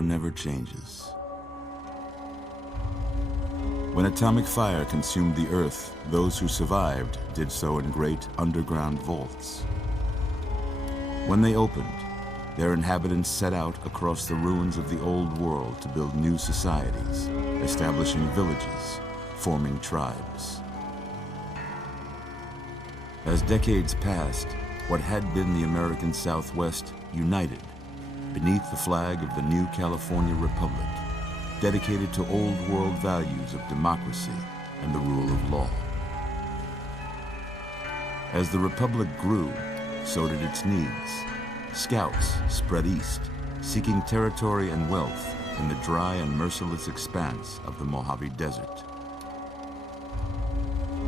war never changes. When atomic fire consumed the Earth, those who survived did so in great underground vaults. When they opened, their inhabitants set out across the ruins of the old world to build new societies, establishing villages, forming tribes. As decades passed, what had been the American Southwest united beneath the flag of the new California Republic, dedicated to old world values of democracy and the rule of law. As the Republic grew, so did its needs. Scouts spread east, seeking territory and wealth in the dry and merciless expanse of the Mojave Desert.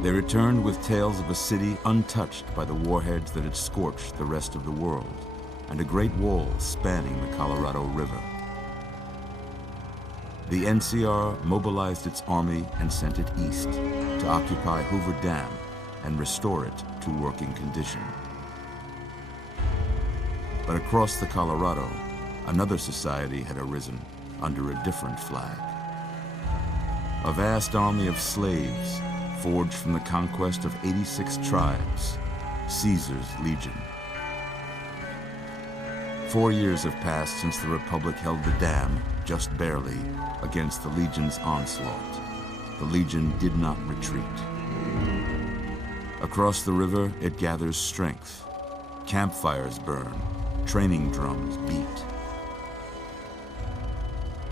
They returned with tales of a city untouched by the warheads that had scorched the rest of the world, and a great wall spanning the Colorado River. The NCR mobilized its army and sent it east to occupy Hoover Dam and restore it to working condition. But across the Colorado, another society had arisen under a different flag. A vast army of slaves forged from the conquest of 86 tribes, Caesar's Legion. 4 years have passed since the Republic held the dam, just barely, against the Legion's onslaught. The Legion did not retreat. Across the river, it gathers strength. Campfires burn, training drums beat.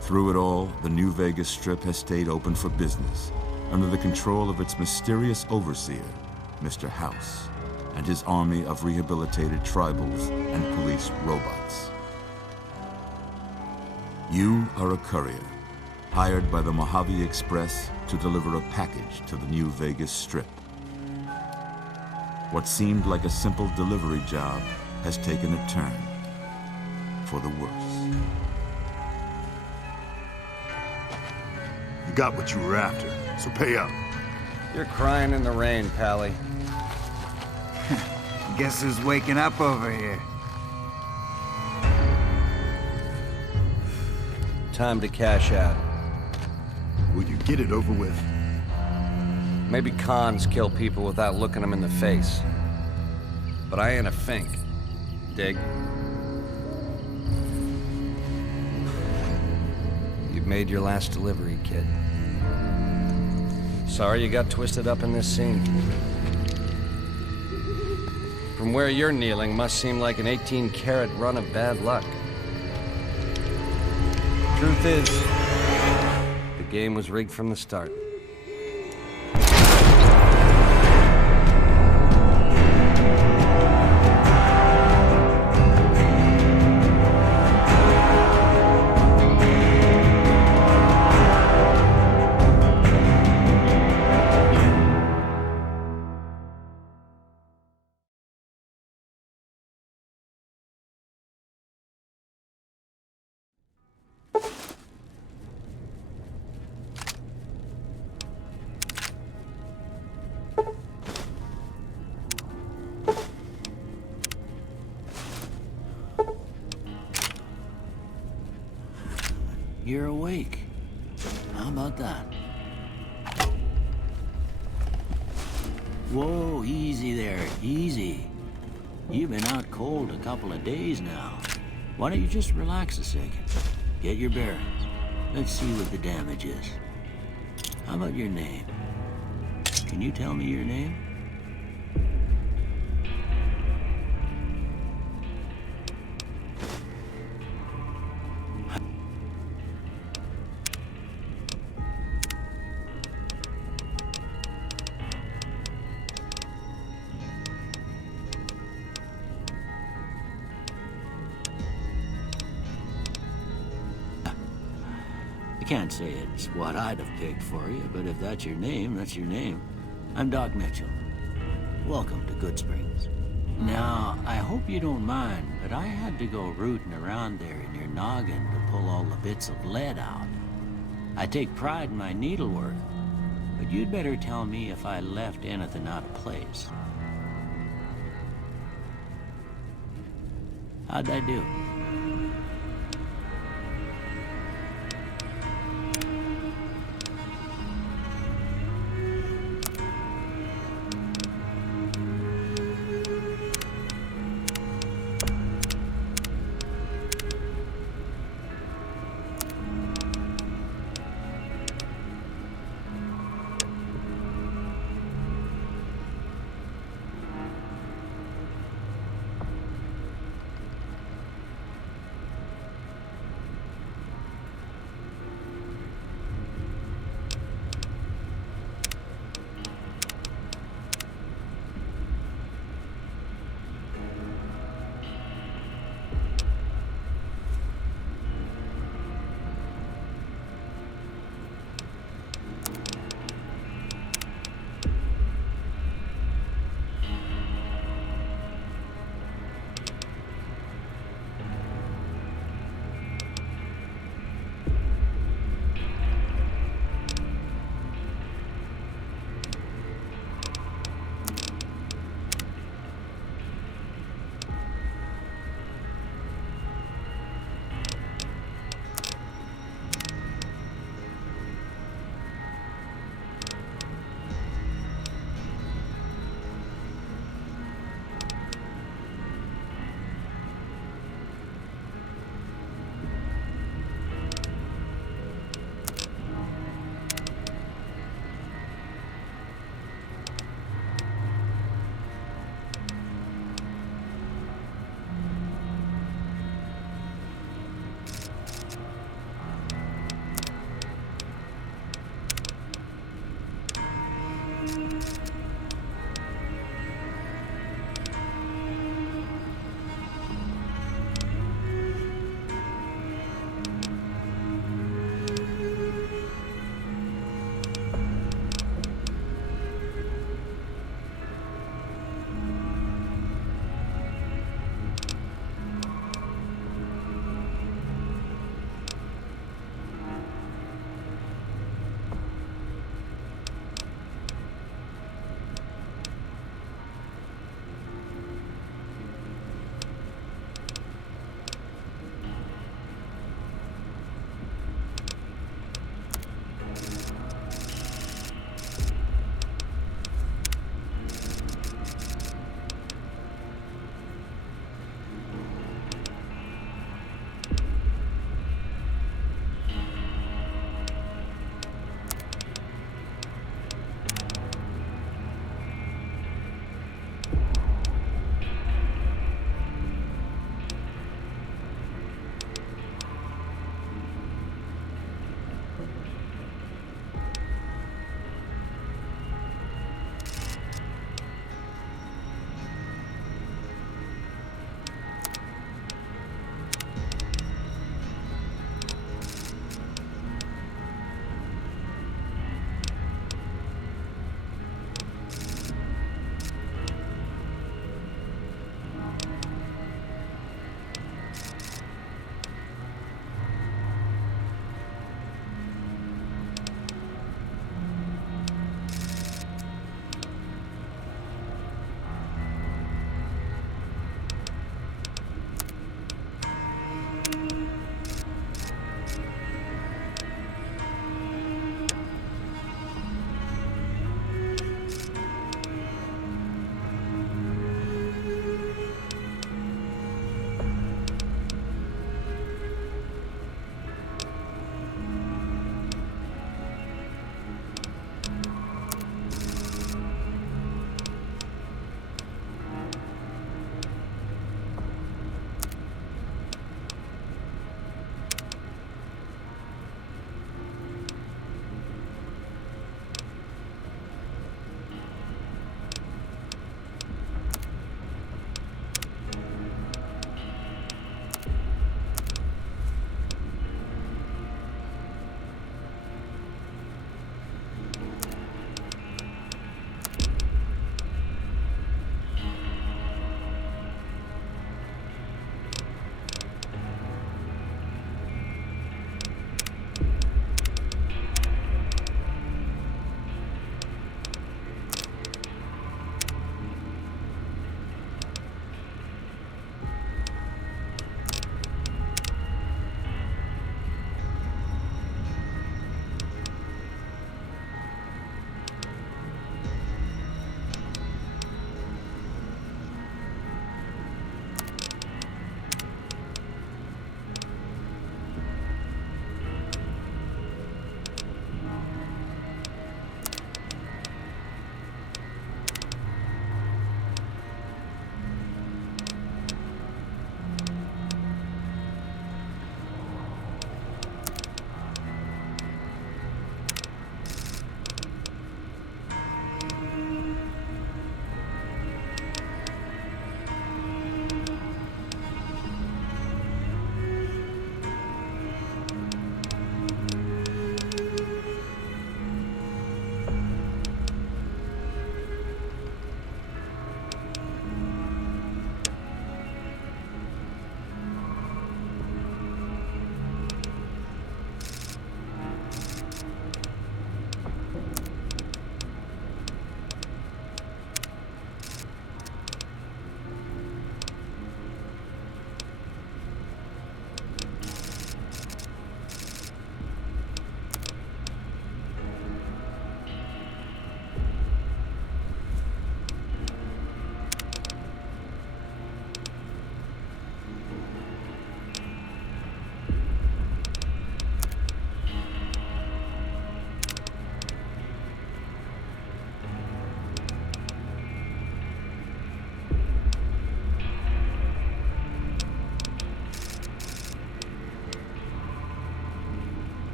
Through it all, the New Vegas Strip has stayed open for business, under the control of its mysterious overseer, Mr. House, and his army of rehabilitated tribals and police robots. You are a courier, hired by the Mojave Express to deliver a package to the New Vegas Strip. What seemed like a simple delivery job has taken a turn for the worse. You got what you were after, so pay up. You're crying in the rain, Pally. Guess who's waking up over here? Time to cash out. Will you get it over with? Maybe cons kill people without looking them in the face. But I ain't a fink. Dig? You've made your last delivery, kid. Sorry you got twisted up in this scene. From where you're kneeling must seem like an 18-carat run of bad luck. Truth is, the game was rigged from the start. You're awake. How about that? Whoa, easy there, easy. You've been out cold a couple of days now. Why don't you just relax a second? Get your bearings. Let's see what the damage is. How about your name? Can you tell me your name? I can't say it's what I'd have picked for you, but if that's your name, that's your name. I'm Doc Mitchell. Welcome to Goodsprings. Now, I hope you don't mind, but I had to go rooting around there in your noggin to pull all the bits of lead out. I take pride in my needlework, but you'd better tell me if I left anything out of place. How'd I do?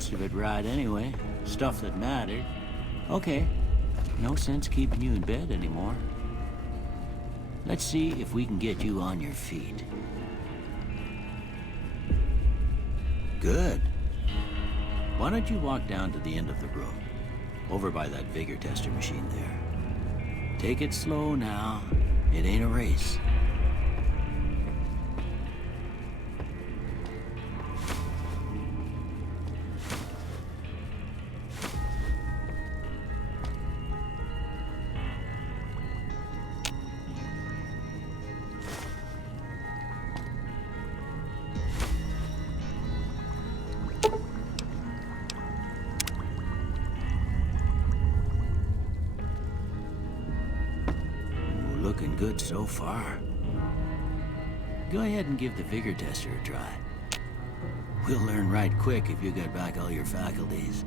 most of it right anyway. Stuff that mattered. Okay. No sense keeping you in bed anymore. Let's see if we can get you on your feet. Good. Why don't you walk down to the end of the room? Over by that vigor tester machine there. Take it slow now. It ain't a race. Looking good so far. Go ahead and give the vigor tester a try. We'll learn right quick if you got back all your faculties.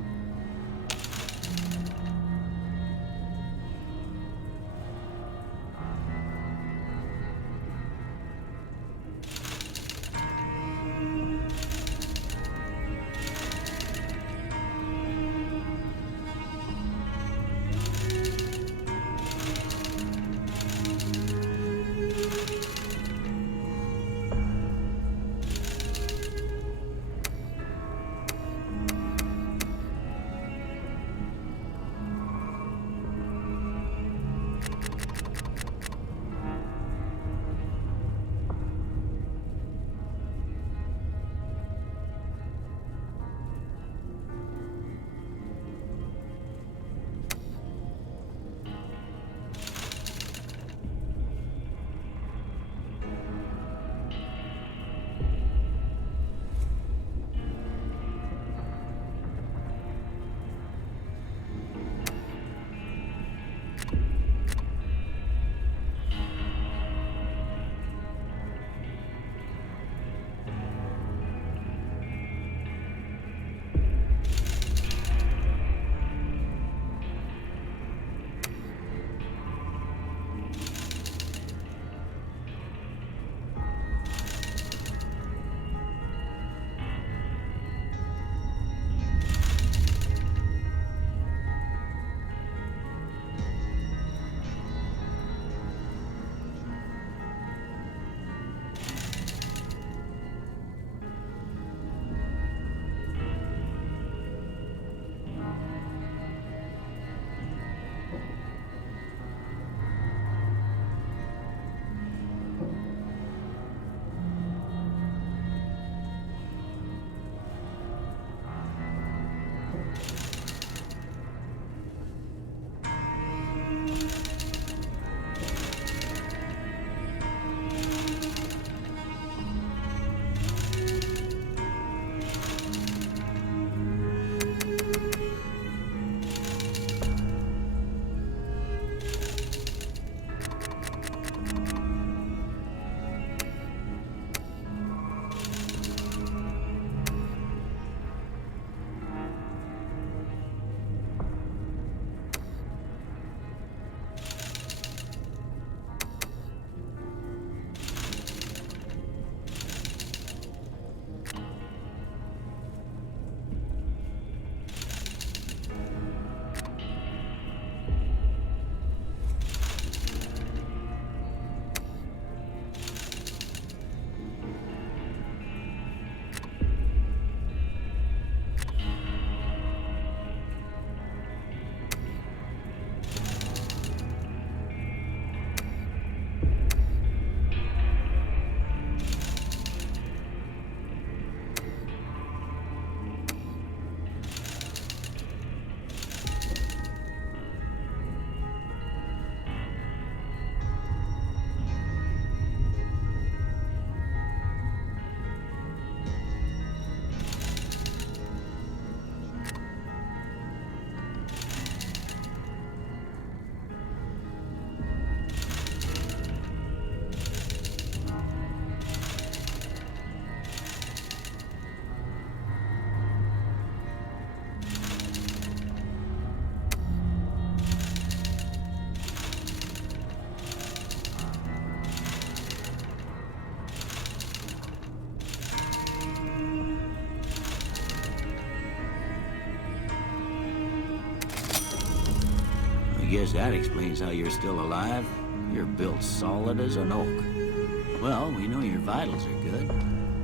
guess that explains how you're still alive. You're built solid as an oak. Well, we know your vitals are good,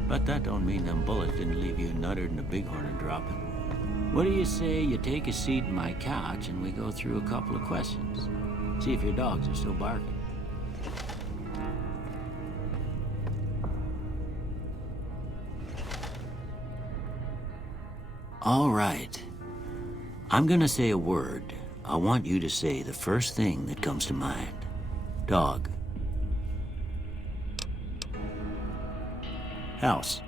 but that don't mean them bullets didn't leave you nuttered and a bighorn dropping. What do you say you take a seat in my couch and we go through a couple of questions? See if your dogs are still barking. All right. I'm gonna say a word. I want you to say the first thing that comes to mind. Dog. House.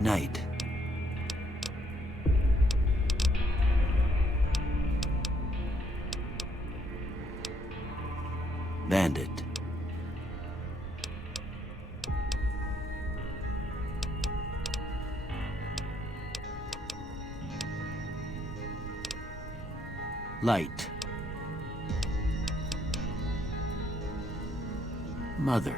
Night. Bandit. Light. Mother.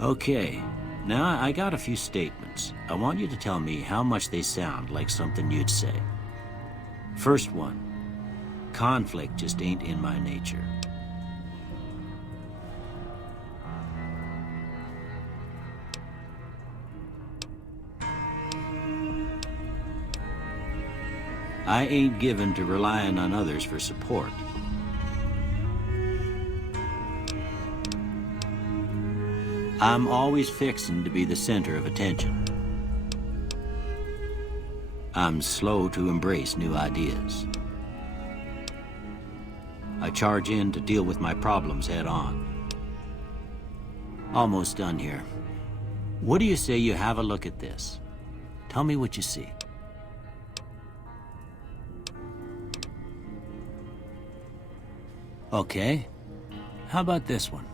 Okay, now I got a few statements. I want you to tell me how much they sound like something you'd say. First one, conflict just ain't in my nature. I ain't given to relying on others for support. I'm always fixin' to be the center of attention. I'm slow to embrace new ideas. I charge in to deal with my problems head on. Almost done here. What do you say you have a look at this? Tell me what you see. Okay. How about this one?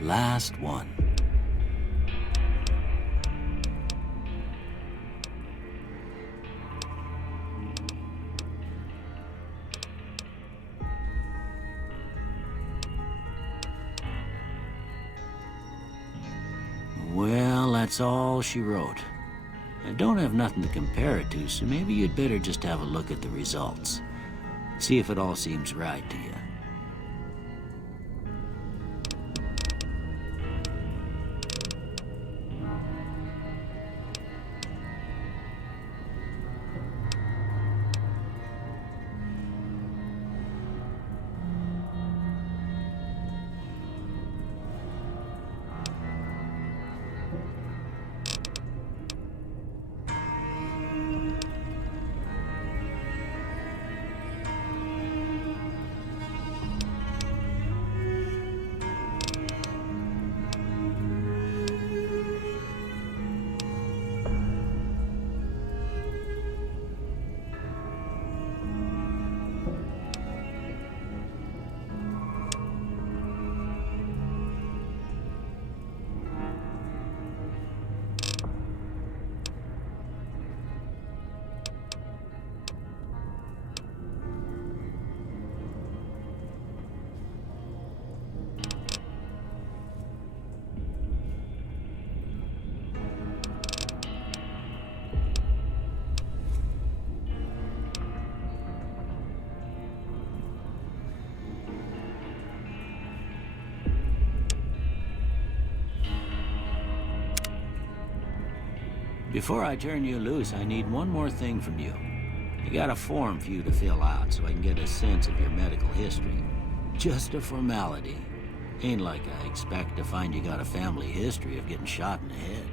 Last one. Well, that's all she wrote. I don't have nothing to compare it to, so maybe you'd better just have a look at the results. See if it all seems right to you. Before I turn you loose, I need one more thing from you. I got a form for you to fill out so I can get a sense of your medical history. Just a formality. Ain't like I expect to find you got a family history of getting shot in the head.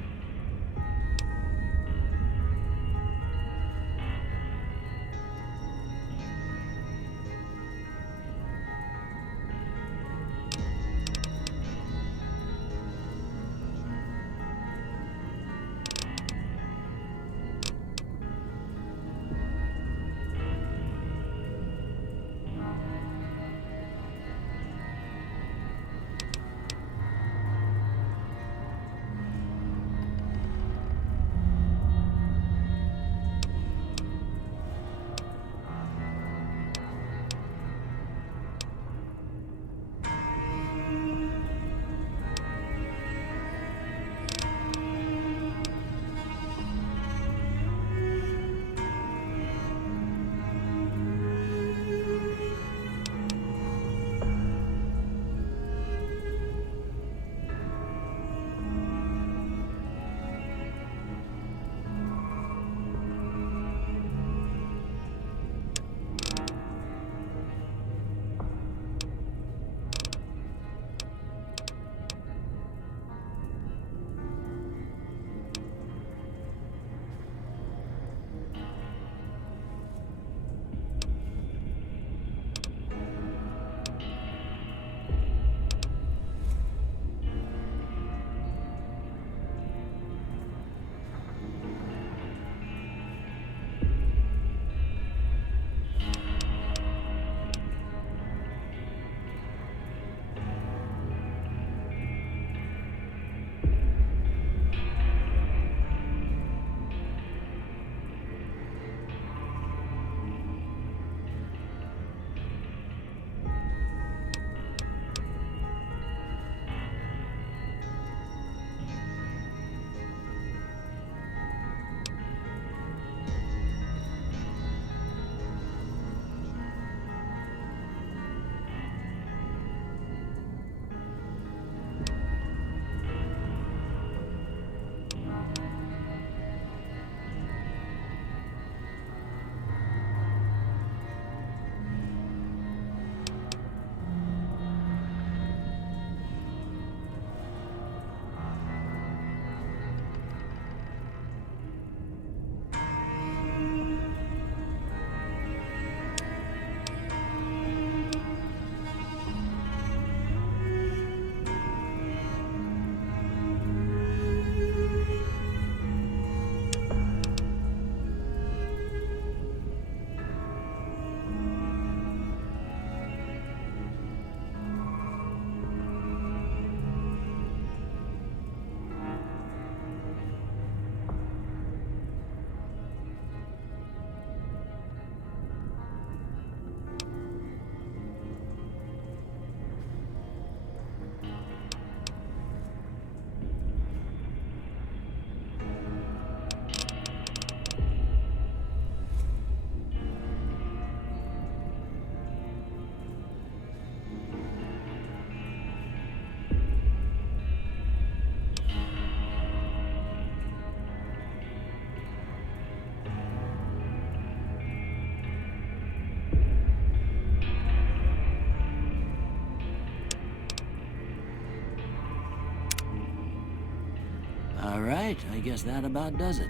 right, I guess that about does it.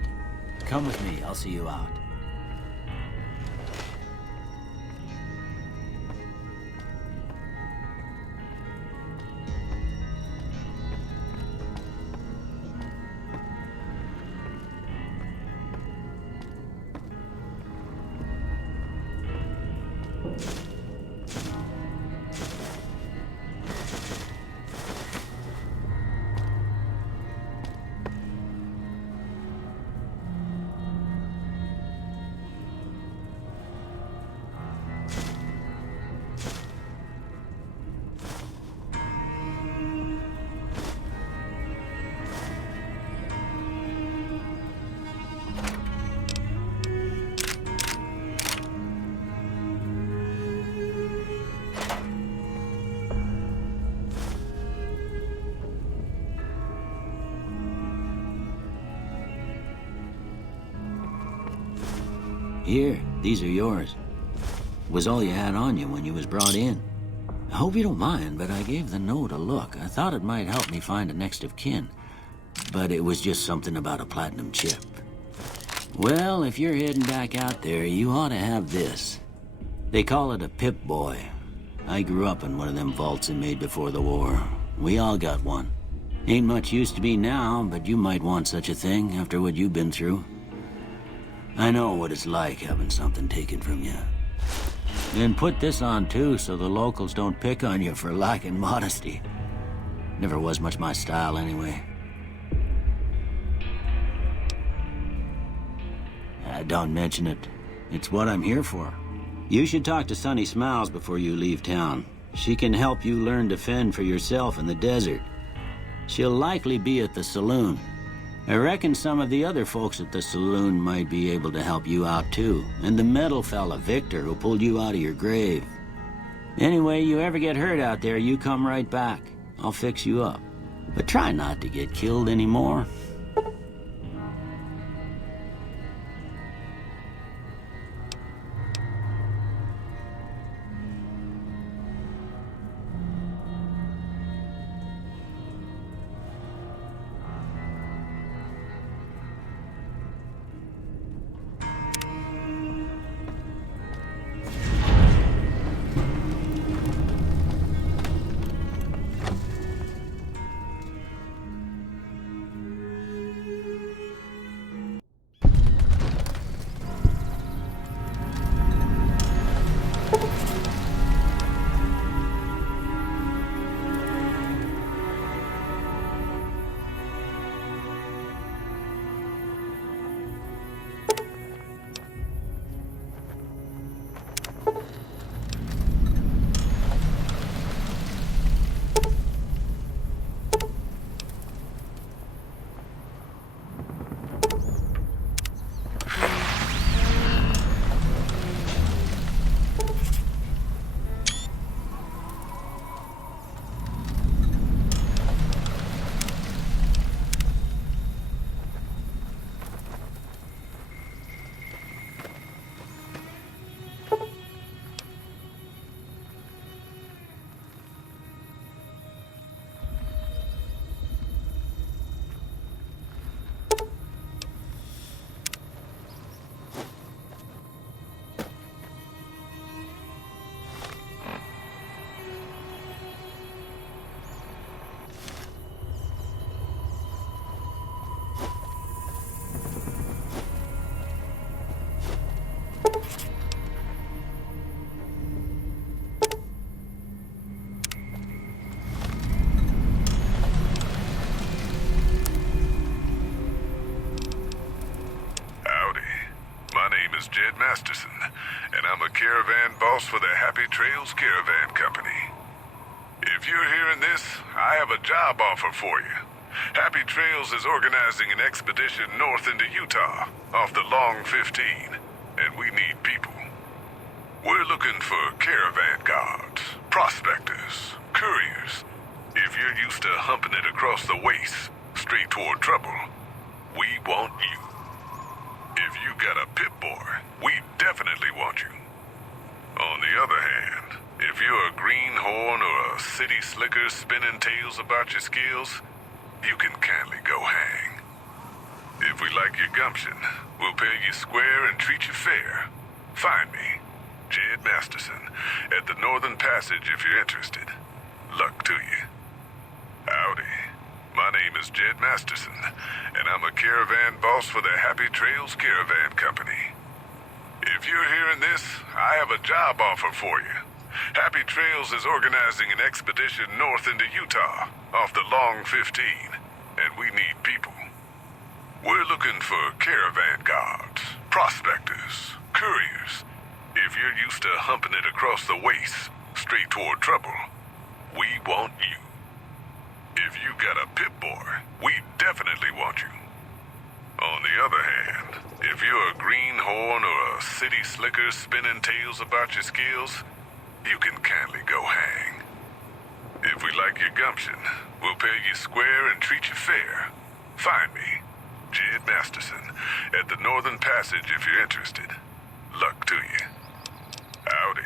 Come with me, I'll see you out. Here, these are yours. Was all you had on you when you was brought in. I hope you don't mind, but I gave the note a look. I thought it might help me find a next of kin. But it was just something about a platinum chip. Well, if you're heading back out there, you ought to have this. They call it a Pip-Boy. I grew up in one of them vaults they made before the war. We all got one. Ain't much use to be now, but you might want such a thing after what you've been through. I know what it's like having something taken from you. And put this on too, so the locals don't pick on you for lacking modesty. Never was much my style anyway. Don't mention it. It's what I'm here for. You should talk to Sunny Smiles before you leave town. She can help you learn to fend for yourself in the desert. She'll likely be at the saloon. I reckon some of the other folks at the saloon might be able to help you out too. And the metal fella, Victor, who pulled you out of your grave. Anyway, you ever get hurt out there, you come right back. I'll fix you up. But try not to get killed anymore. Masterson, and I'm a caravan boss for the Happy Trails Caravan Company. If you're hearing this, I have a job offer for you. Happy Trails is organizing an expedition north into Utah, off the Long 15, and we need people. We're looking for caravan guards, prospectors, couriers. If you're used to humping it across the waste, straight toward trouble, we want you. If you got a Pip-Boy, we definitely want you. On the other hand, if you're a greenhorn or a city slicker spinning tales about your skills, you can kindly go hang. If we like your gumption, we'll pay you square and treat you fair. Find me, Jed Masterson, at the Northern Passage if you're interested. Luck to you. Howdy. My name is Jed Masterson, and I'm a caravan boss for the Happy Trails Caravan Company. If you're hearing this, I have a job offer for you. Happy Trails is organizing an expedition north into Utah, off the Long 15, and we need people. We're looking for caravan guards, prospectors, couriers. If you're used to humping it across the waste, straight toward trouble, we want you. If you got a pit boy, we definitely want you. On the other hand, if you're a greenhorn or a city slicker spinning tales about your skills, you can kindly go hang. If we like your gumption, we'll pay you square and treat you fair. Find me, Jed Masterson, at the Northern Passage if you're interested. Luck to you. Howdy.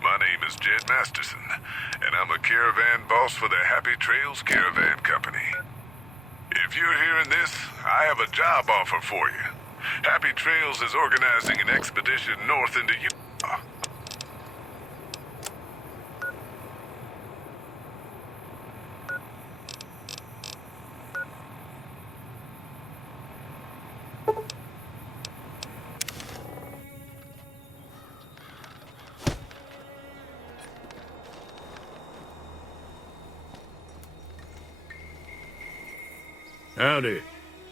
My name is Jed Masterson, and I'm a caravan boss for the Happy Trails Caravan Company. If you're hearing this, I have a job offer for you. Happy Trails is organizing an expedition north into Utah. Howdy.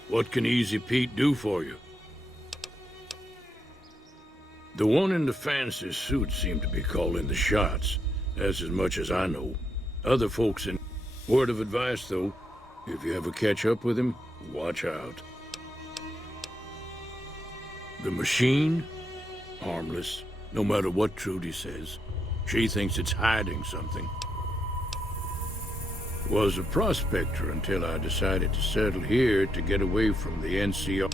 What can Easy Pete do for you? The one in the fancy suit seemed to be calling the shots. That's as much as I know. Other folks in... Word of advice, though. If you ever catch up with him, watch out. The machine? Harmless, no matter what Trudy says. She thinks it's hiding something. Was a prospector until I decided to settle here to get away from the NCR.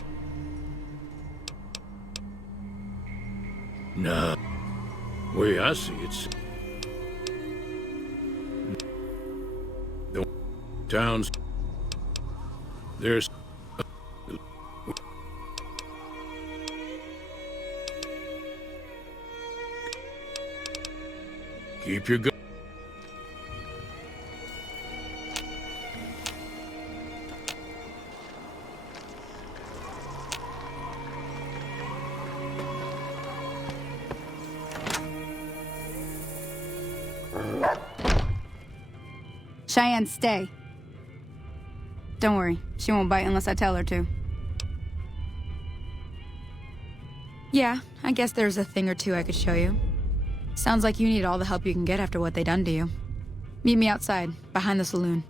Nah. Way I see it. The towns. There's. Keep your gun. Cheyenne, stay. Don't worry, she won't bite unless I tell her to. Yeah, I guess there's a thing or two I could show you. Sounds like you need all the help you can get after what they done to you. Meet me outside, behind the saloon.